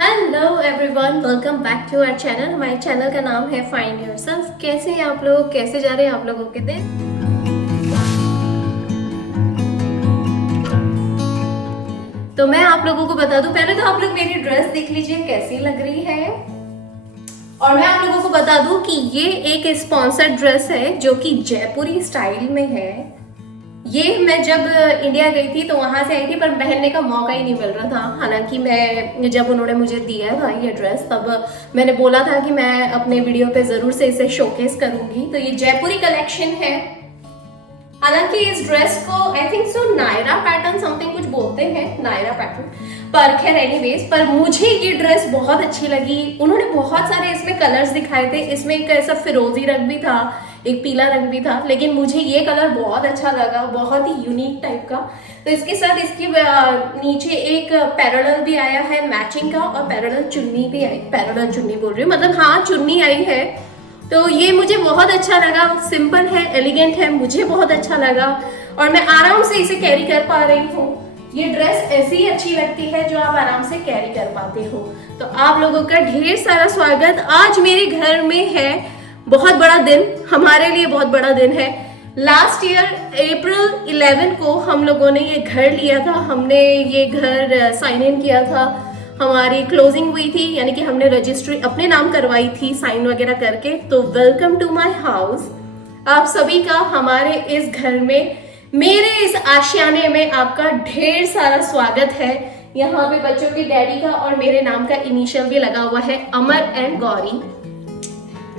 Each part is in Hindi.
Hello everyone, welcome back to our channel. हमारे चैनल का नाम है फाइंड योरसेल्फ। कैसे हैं आप लोग? कैसे जा रहे हैं आप लोगों के दिन? तो मैं आप लोगों को बता दूं, पहले तो आप लोग मेरी ड्रेस देख लीजिए कैसी लग रही है। और मैं आप लोगों को बता दूं कि ये एक स्पॉन्सर्ड ड्रेस है जो कि जयपुरी स्टाइल में है। ये मैं जब इंडिया गई थी तो वहां से आई थी, पर पहनने का मौका ही नहीं मिल रहा था। हालांकि मैं जब उन्होंने मुझे दिया था ये ड्रेस, तब मैंने बोला था कि मैं अपने वीडियो पे जरूर से इसे शोकेस करूंगी। तो ये जयपुरी कलेक्शन है। हालांकि इस ड्रेस को I think so Naira pattern something कुछ बोलते हैं, नायरा पैटर्न, पर खैर एनीवेज, पर मुझे ये ड्रेस बहुत अच्छी लगी। उन्होंने बहुत सारे इसमें कलर्स दिखाए थे। इसमें एक ऐसा फिरोजी रंग भी था, एक पीला रंग भी था, लेकिन मुझे ये कलर बहुत अच्छा लगा, बहुत ही यूनिक टाइप का। तो इसके साथ इसकी नीचे एक पैरेलल भी आया है मैचिंग का, और पैरेलल चुन्नी भी आई। पैरेलल चुन्नी बोल रही हूँ, मतलब हाँ चुन्नी आई है। तो ये मुझे बहुत अच्छा लगा। सिंपल है, एलिगेंट है, मुझे बहुत अच्छा लगा और मैं आराम से इसे कैरी कर पा रही हूँ। ये ड्रेस ऐसी ही अच्छी लगती है जो आप आराम से कैरी कर पाते हो। तो आप लोगों का ढेर सारा स्वागत। आज मेरे घर में है बहुत बड़ा दिन, हमारे लिए बहुत बड़ा दिन है। लास्ट ईयर अप्रैल 11 को हम लोगों ने ये घर लिया था। हमने ये घर साइन इन किया था, हमारी क्लोजिंग हुई थी, यानी कि हमने रजिस्ट्री अपने नाम करवाई थी साइन वगैरह करके। तो वेलकम टू माय हाउस। आप सभी का हमारे इस घर में, मेरे इस आशियाने में आपका ढेर सारा स्वागत है। यहाँ पे बच्चों के डैडी का और मेरे नाम का इनिशियल भी लगा हुआ है, अमर एंड गौरी।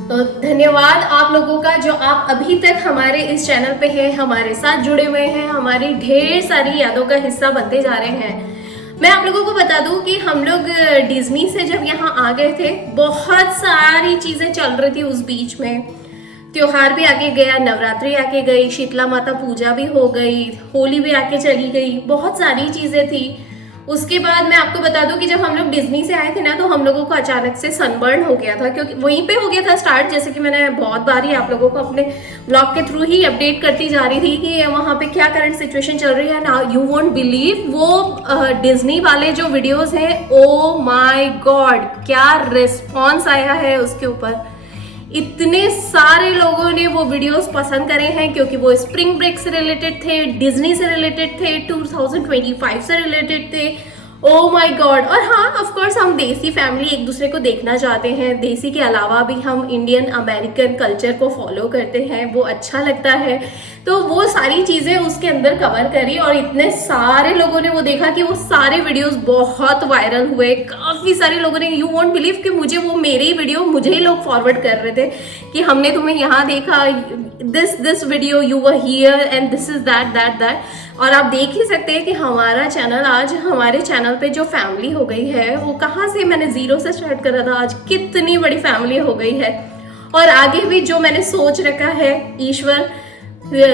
तो धन्यवाद आप लोगों का जो आप अभी तक हमारे इस चैनल पे हैं, हमारे साथ जुड़े हुए हैं, हमारी ढेर सारी यादों का हिस्सा बनते जा रहे हैं। मैं आप लोगों को बता दूं कि हम लोग डिज्नी से जब यहाँ आ गए थे, बहुत सारी चीजें चल रही थी उस बीच में। त्योहार भी आके गया, नवरात्रि आके गई, शीतला माता पूजा भी हो गई, होली भी आके चली गई, बहुत सारी चीजें थी। उसके बाद मैं आपको बता दूं कि जब हम लोग डिज्नी से आए थे ना, तो हम लोगों को अचानक से सनबर्न हो गया था, क्योंकि वहीं पे हो गया था स्टार्ट। जैसे कि मैंने बहुत बार ही आप लोगों को अपने ब्लॉग के थ्रू ही अपडेट करती जा रही थी कि वहाँ पे क्या करंट सिचुएशन चल रही है ना। यू वोंट बिलीव, वो डिज्नी वाले जो वीडियोज हैं, ओ माई गॉड क्या रिस्पॉन्स आया है उसके ऊपर। इतने सारे लोगों ने वो वीडियोस पसंद करे हैं, क्योंकि वो स्प्रिंग ब्रेक से रिलेटेड थे, डिज्नी से रिलेटेड थे, 2025 से रिलेटेड थे। Oh my God. और हाँ, ऑफ कोर्स हम देसी फैमिली एक दूसरे को देखना चाहते हैं। देसी के अलावा भी हम इंडियन अमेरिकन कल्चर को फॉलो करते हैं, वो अच्छा लगता है। तो वो सारी चीजें उसके अंदर कवर करी, और इतने सारे लोगों ने वो देखा कि वो सारे वीडियोस बहुत वायरल हुए। काफी सारे लोगों ने, यू वोंट बिलीव, कि मुझे वो मेरे ही वीडियो मुझे ही लोग फॉरवर्ड कर रहे थे कि हमने तुम्हें यहाँ देखा, this video, you were here and this is that. और आप देख ही सकते हैं कि हमारा चैनल, आज हमारे चैनल पे जो फैमिली हो गई है, वो कहाँ से मैंने जीरो से स्टार्ट करा था, आज कितनी बड़ी फैमिली हो गई है। और आगे भी जो मैंने सोच रखा है, ईश्वर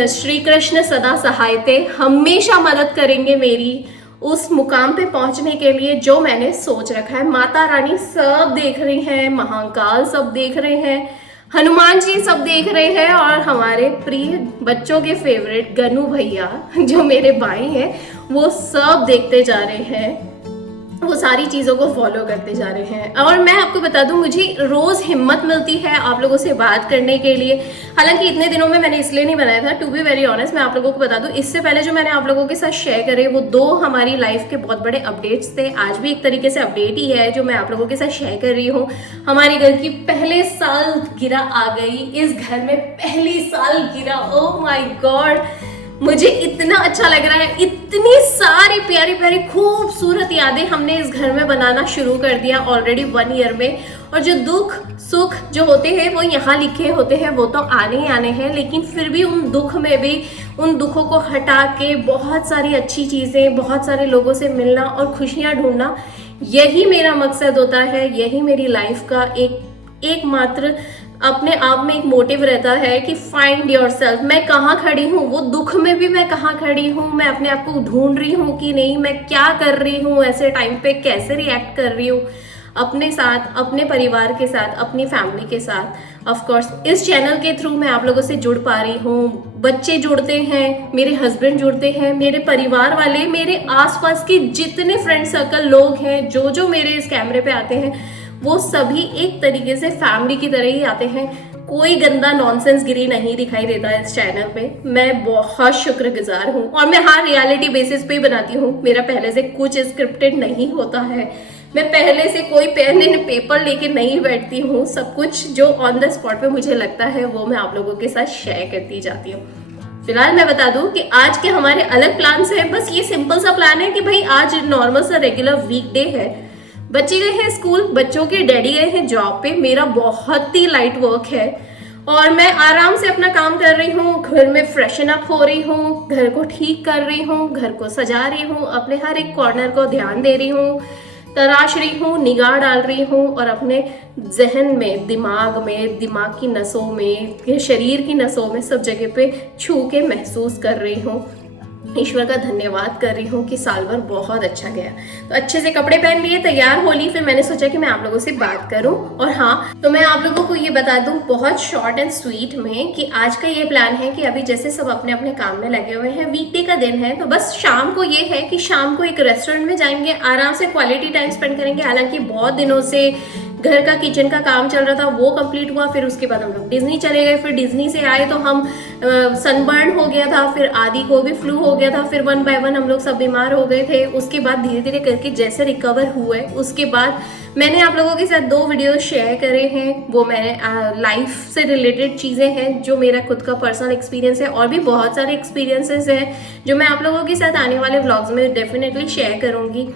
श्री कृष्ण सदा सहायते, हमेशा मदद करेंगे मेरी उस मुकाम पे पहुंचने के लिए जो मैंने सोच रखा है। माता रानी सब देख रही हैं, महाकाल सब देख रहे हैं, हनुमान जी सब देख रहे हैं, और हमारे प्रिय बच्चों के फेवरेट गनू भैया जो मेरे भाई हैं, वो सब देखते जा रहे हैं, वो सारी चीज़ों को फॉलो करते जा रहे हैं। और मैं आपको बता दूं, मुझे रोज़ हिम्मत मिलती है आप लोगों से बात करने के लिए। हालांकि इतने दिनों में मैंने इसलिए नहीं बनाया था, टू बी वेरी ऑनेस्ट। मैं आप लोगों को बता दूं, इससे पहले जो मैंने आप लोगों के साथ शेयर करे, वो 2 हमारी लाइफ के बहुत बड़े अपडेट्स थे। आज भी एक तरीके से अपडेट ही है जो मैं आप लोगों के साथ शेयर कर रही हूँ। हमारे घर की पहले साल गिरा आ गई, इस घर में पहली साल गिरा। ओह माई गॉड, मुझे इतना अच्छा लग रहा है। इतनी सारी प्यारी प्यारी खूबसूरत यादें हमने इस घर में बनाना शुरू कर दिया ऑलरेडी 1 ईयर में। और जो दुख सुख जो होते हैं वो यहाँ लिखे होते हैं, वो तो आने ही आने हैं, लेकिन फिर भी उन दुख में भी, उन दुखों को हटा के बहुत सारी अच्छी चीज़ें, बहुत सारे लोगों से मिलना और खुशियाँ ढूंढना, यही मेरा मकसद होता है। यही मेरी लाइफ का एकमात्र अपने आप में एक मोटिव रहता है कि फाइंड योरसेल्फ। मैं कहाँ खड़ी हूँ, वो दुख में भी मैं कहाँ खड़ी हूँ, मैं अपने आप को ढूंढ रही हूँ कि नहीं, मैं क्या कर रही हूँ, ऐसे टाइम पे कैसे रिएक्ट कर रही हूँ। अपने साथ, अपने परिवार के साथ, अपनी फैमिली के साथ। ऑफ कोर्स इस चैनल के थ्रू मैं आप लोगों से जुड़ पा रही हूँ, बच्चे जुड़ते हैं, मेरे हस्बैंड जुड़ते हैं, मेरे परिवार वाले, मेरे आसपास के जितने फ्रेंड सर्कल लोग हैं जो जो मेरे इस कैमरे पे आते हैं, वो सभी एक तरीके से फैमिली की तरह ही आते हैं। कोई गंदा नॉनसेंस गिरी नहीं दिखाई देता है इस चैनल पे। मैं बहुत शुक्रगुजार हूँ, और मैं हर रियलिटी बेसिस पे ही बनाती हूँ। मेरा पहले से कुछ स्क्रिप्टेड नहीं होता है, मैं पहले से कोई पेन एंड पेपर लेके नहीं बैठती हूँ। सब कुछ जो ऑन द स्पॉट पे मुझे लगता है वो मैं आप लोगों के साथ शेयर करती जाती हूँ। फिलहाल मैं बता दूं कि आज के हमारे अलग प्लान्स हैं। बस ये सिंपल सा प्लान है कि भाई आज नॉर्मल सा रेगुलर वीकडे है, बच्चे गए हैं स्कूल, बच्चों के डैडी गए हैं जॉब पे, मेरा बहुत ही लाइट वर्क है और मैं आराम से अपना काम कर रही हूँ। घर में फ्रेशन अप हो रही हूँ, घर को ठीक कर रही हूँ, घर को सजा रही हूँ, अपने हर एक कॉर्नर को ध्यान दे रही हूँ, तराश रही हूँ, निगाह डाल रही हूँ और अपने जहन में, दिमाग की नसों में, शरीर की नसों में, सब जगह पे छू के महसूस कर रही हूँ। ईश्वर का धन्यवाद कर रही हूँ कि साल भर बहुत अच्छा गया। तो अच्छे से कपड़े पहन लिए, तैयार हो ली, फिर मैंने सोचा कि मैं आप लोगों से बात करूं। और हाँ, तो मैं आप लोगों को ये बता दूं बहुत शॉर्ट एंड स्वीट में कि आज का ये प्लान है कि अभी जैसे सब अपने अपने काम में लगे हुए हैं, वीकडे का दिन है, तो बस शाम को ये है कि शाम को एक रेस्टोरेंट में जाएंगे, आराम से क्वालिटी टाइम स्पेंड करेंगे। हालांकि बहुत दिनों से घर का किचन का काम चल रहा था, वो कंप्लीट हुआ, फिर उसके बाद हम लोग डिज्नी चले गए, फिर डिज्नी से आए तो हम सनबर्न हो गया था, फिर आदि को भी फ्लू हो गया था, फिर 1 बाय 1 हम लोग सब बीमार हो गए थे। उसके बाद धीरे धीरे करके जैसे रिकवर हुए, उसके बाद मैंने आप लोगों के साथ 2 वीडियो शेयर करे हैं। वो मैंने लाइफ से रिलेटेड चीज़ें हैं जो मेरा खुद का पर्सनल एक्सपीरियंस है, और भी बहुत सारे एक्सपीरियंसेस हैं जो मैं आप लोगों के साथ आने वाले व्लॉग्स में डेफिनेटली शेयर करूँगी।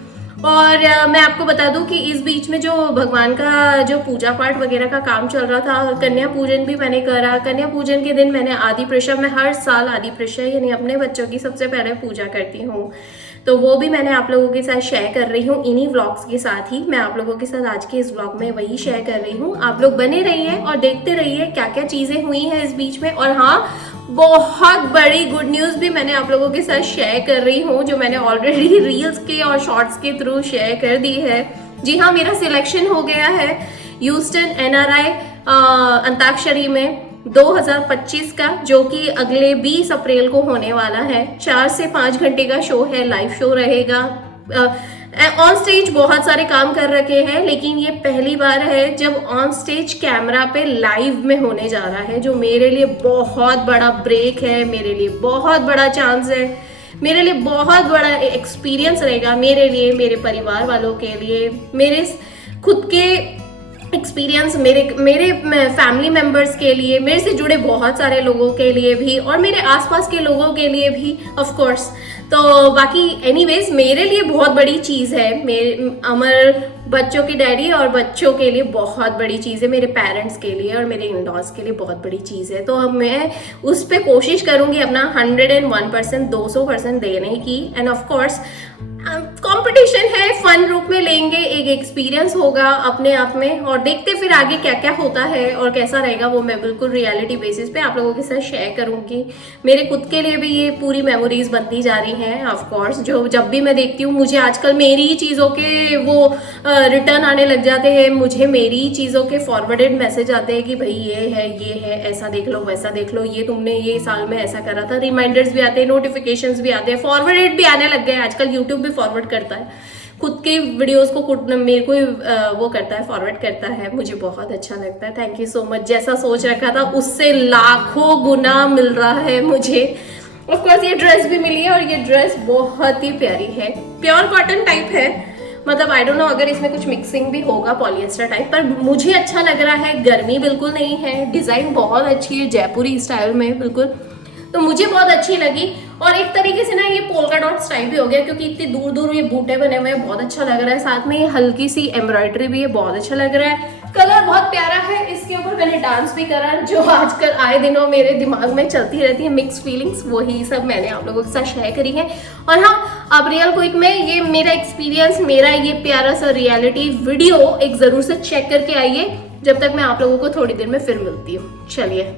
और मैं आपको बता दूं कि इस बीच में जो भगवान का जो पूजा पाठ वगैरह का काम चल रहा था, कन्या पूजन भी मैंने करा। कन्या पूजन के दिन मैंने आदि प्रशा, मैं हर साल आदि प्रशा यानी अपने बच्चों की सबसे पहले पूजा करती हूँ, तो वो भी मैंने आप लोगों के साथ शेयर कर रही हूँ इन्हीं व्लॉग्स के साथ ही। मैं आप लोगों के साथ आज के इस व्लॉग में वही शेयर कर रही हूँ। आप लोग बने रहिए और देखते रहिए क्या क्या चीज़ें हुई हैं इस बीच में। और हाँ, बहुत बड़ी गुड न्यूज़ भी मैंने आप लोगों के साथ शेयर कर रही हूँ, जो मैंने ऑलरेडी रील्स के और शॉर्ट्स के थ्रू शेयर कर दी है। जी हाँ, मेरा सिलेक्शन हो गया है ह्यूस्टन NRI अंताक्षरी में 2025 का, जो कि अगले 20 अप्रैल को होने वाला है। 4 से 5 घंटे का शो है, लाइव शो रहेगा। ऑन स्टेज बहुत सारे काम कर रखे हैं, लेकिन ये पहली बार है जब ऑन स्टेज कैमरा पे लाइव में होने जा रहा है, जो मेरे लिए बहुत बड़ा ब्रेक है, मेरे लिए बहुत बड़ा चांस है, मेरे लिए बहुत बड़ा एक्सपीरियंस रहेगा, मेरे लिए, मेरे परिवार वालों के लिए, मेरे खुद के एक्सपीरियंस, मेरे फैमिली मेम्बर्स के लिए, मेरे से जुड़े बहुत सारे लोगों के लिए भी, और मेरे आसपास के लोगों के लिए भी ऑफ कोर्स। तो बाकी एनीवेज मेरे लिए बहुत बड़ी चीज़ है, मेरे अमर बच्चों के डैडी और बच्चों के लिए बहुत बड़ी चीज़ है, मेरे पेरेंट्स के लिए और मेरे इन-लॉज के लिए बहुत बड़ी चीज़ है। तो अब मैं उस पर कोशिश करूँगी अपना 101%, 200% देने की। एंड ऑफ कोर्स कंपटीशन है, फन रूप में लेंगे, एक एक्सपीरियंस होगा अपने आप में, और देखते फिर आगे क्या क्या होता है और कैसा रहेगा, वो मैं बिल्कुल रियलिटी बेसिस पे आप लोगों के साथ शेयर करूंगी। मेरे खुद के लिए भी ये पूरी मेमोरीज बनती जा रही हैं ऑफ कोर्स, जो जब भी मैं देखती हूँ मुझे आजकल मेरी ही चीज़ों के वो रिटर्न आने लग जाते हैं, मुझे मेरी ही चीज़ों के फॉरवर्डेड मैसेज आते हैं कि भाई ये है, ऐसा देख लो, वैसा देख लो, ये तुमने ये साल में ऐसा करा था। रिमाइंडर्स भी आते हैं, नोटिफिकेशंस भी आते हैं, फॉरवर्डेड भी आने लग गए आजकल, यूट्यूब भी फॉरवर्ड करता है खुद के वीडियोस को, मेरे को वो करता है, फॉरवर्ड करता है। मुझे बहुत अच्छा लगता है, थैंक यू सो मच। जैसा सोच रखा था उससे लाखों गुना मिल रहा है मुझे। ऑफ कोर्स ये ड्रेस भी मिली है, और ये ड्रेस बहुत ही प्यारी है, प्योर कॉटन टाइप है, मतलब आई डोंट नो अगर इसमें कुछ मिक्सिंग भी होगा पॉलिएस्टर टाइप, पर मुझे अच्छा लग रहा है, गर्मी बिल्कुल नहीं है, डिजाइन बहुत अच्छी है जयपुरी स्टाइल में बिल्कुल, तो मुझे बहुत अच्छी लगी। और एक तरीके से ना ये पोल्का डॉट स्टाइल भी हो गया, क्योंकि इतनी दूर दूर ये बूटे बने हुए हैं, बहुत अच्छा लग रहा है। साथ में ये हल्की सी एम्ब्रॉयडरी भी है, बहुत अच्छा लग रहा है, कलर बहुत प्यारा है। इसके ऊपर मैंने डांस भी करा, जो आजकल आए दिनों मेरे दिमाग में चलती रहती है, मिक्स फीलिंग्स, वही सब मैंने आप लोगों के साथ शेयर करी है। और हाँ, अब रियल क्विक में ये मेरा एक्सपीरियंस, मेरा ये प्यारा सा रियलिटी वीडियो एक जरूर से चेक करके आइए। जब तक मैं आप लोगों को थोड़ी देर में फिर मिलती हूँ, चलिए।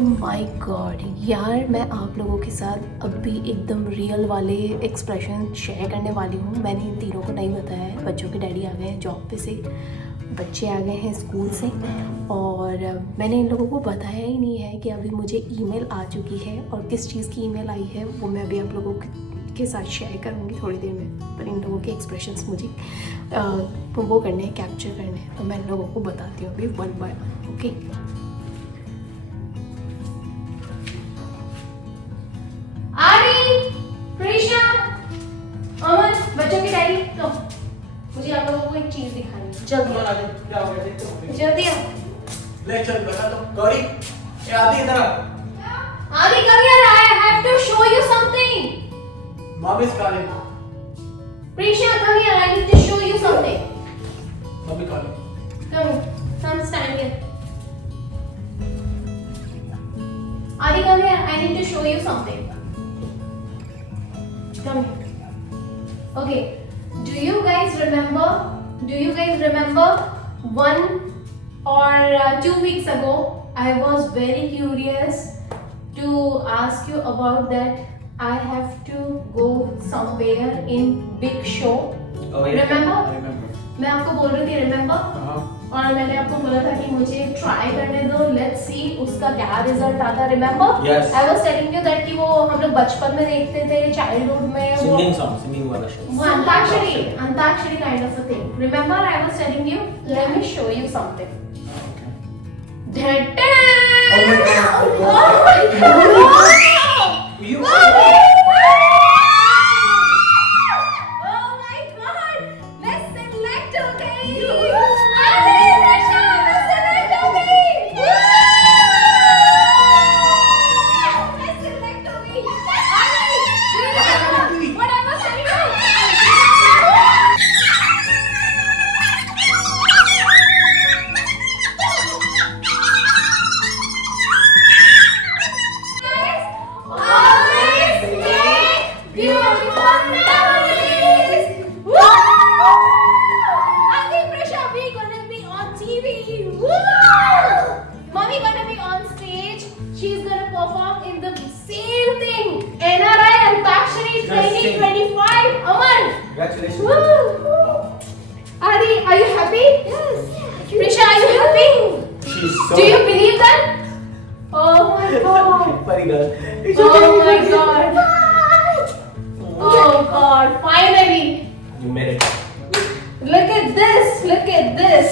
माय गॉड यार, मैं आप लोगों के साथ अभी एकदम रियल वाले एक्सप्रेशन शेयर करने वाली हूँ। मैंने इन तीनों को नहीं बताया है। बच्चों के डैडी आ गए हैं जॉब पे से, बच्चे आ गए हैं स्कूल से, और मैंने इन लोगों को बताया ही नहीं है कि अभी मुझे ईमेल आ चुकी है, और किस चीज़ की ईमेल आई है वो मैं अभी आप लोगों के साथ शेयर करूँगी थोड़ी देर में। पर इन लोगों के एक्सप्रेशंस मुझे वो करने हैं, कैप्चर करने हैं, तो मैं इन लोगों को बताती हूँ अभी वन बाय वन। ओके, अमन, बच्चों के डैडी, तो मुझे आप लोगों को एक चीज दिखानी है। जल्दी क्या हो गया, देखते हो? जल्दी आ। ले चल बता तो गौरी, ये आदि इधर Aadi come here, I have to show you something. Mom is calling. Preesha come here, I need to show you something. Mummy calling. Come stand here. Aadi come here, I need to show you something. Come here. Okay. Do you guys remember 1 or 2 weeks ago I was very curious to ask you about that I have to go somewhere in big show. Oh, yeah. Remember? I remember. मैं आपको बोल रही थी remember? और मैंने आपको बोला था कि मुझे ट्राई करने दो, लेट्स सी उसका क्या रिजल्ट आता है। Remember Yes. I was telling you that कि वो हम लोग बचपन में देखते थे, चाइल्डहुड में, वो सिंगिंग वाला शो। वो antakshari kind of a thing. Remember I was telling you, let me show you something. Oh my God. You Congratulations. Woo! Adi, are you happy? Yes. Prisha, are you happy? She's so Do you believe that? Oh my god. Funny girl. Oh my god. Oh god, finally. You made it. Look at this. Look at this.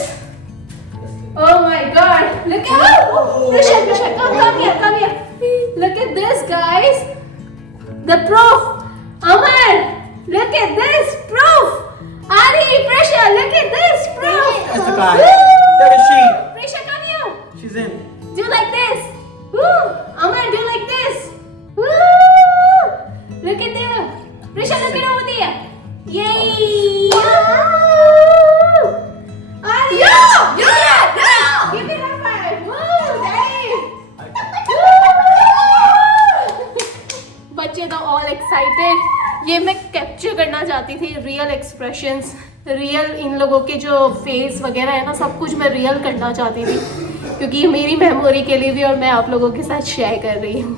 Oh my god. Look at Prisha, come here. Look at this, guys. The proof. Aman, look at this proof. Adi, Prisha, look at this proof. That's the guy. That is she. Prisha, come here. She's in. Do like this. Woo! Aman, do like this. Woo! Look at there. Prisha, look at over there. Yay! Woo! Adi, yeah! Give me a high five. Woo! Daddy! बच्चे तो ऑल एक्साइटेड। ये मैं कैप्चर करना चाहती थी, रियल एक्सप्रेशंस, रियल इन लोगों के जो फेस वगैरह है ना, सब कुछ मैं रियल करना चाहती थी, क्योंकि ये मेरी मेमोरी के लिए भी और मैं आप लोगों के साथ शेयर कर रही हूँ।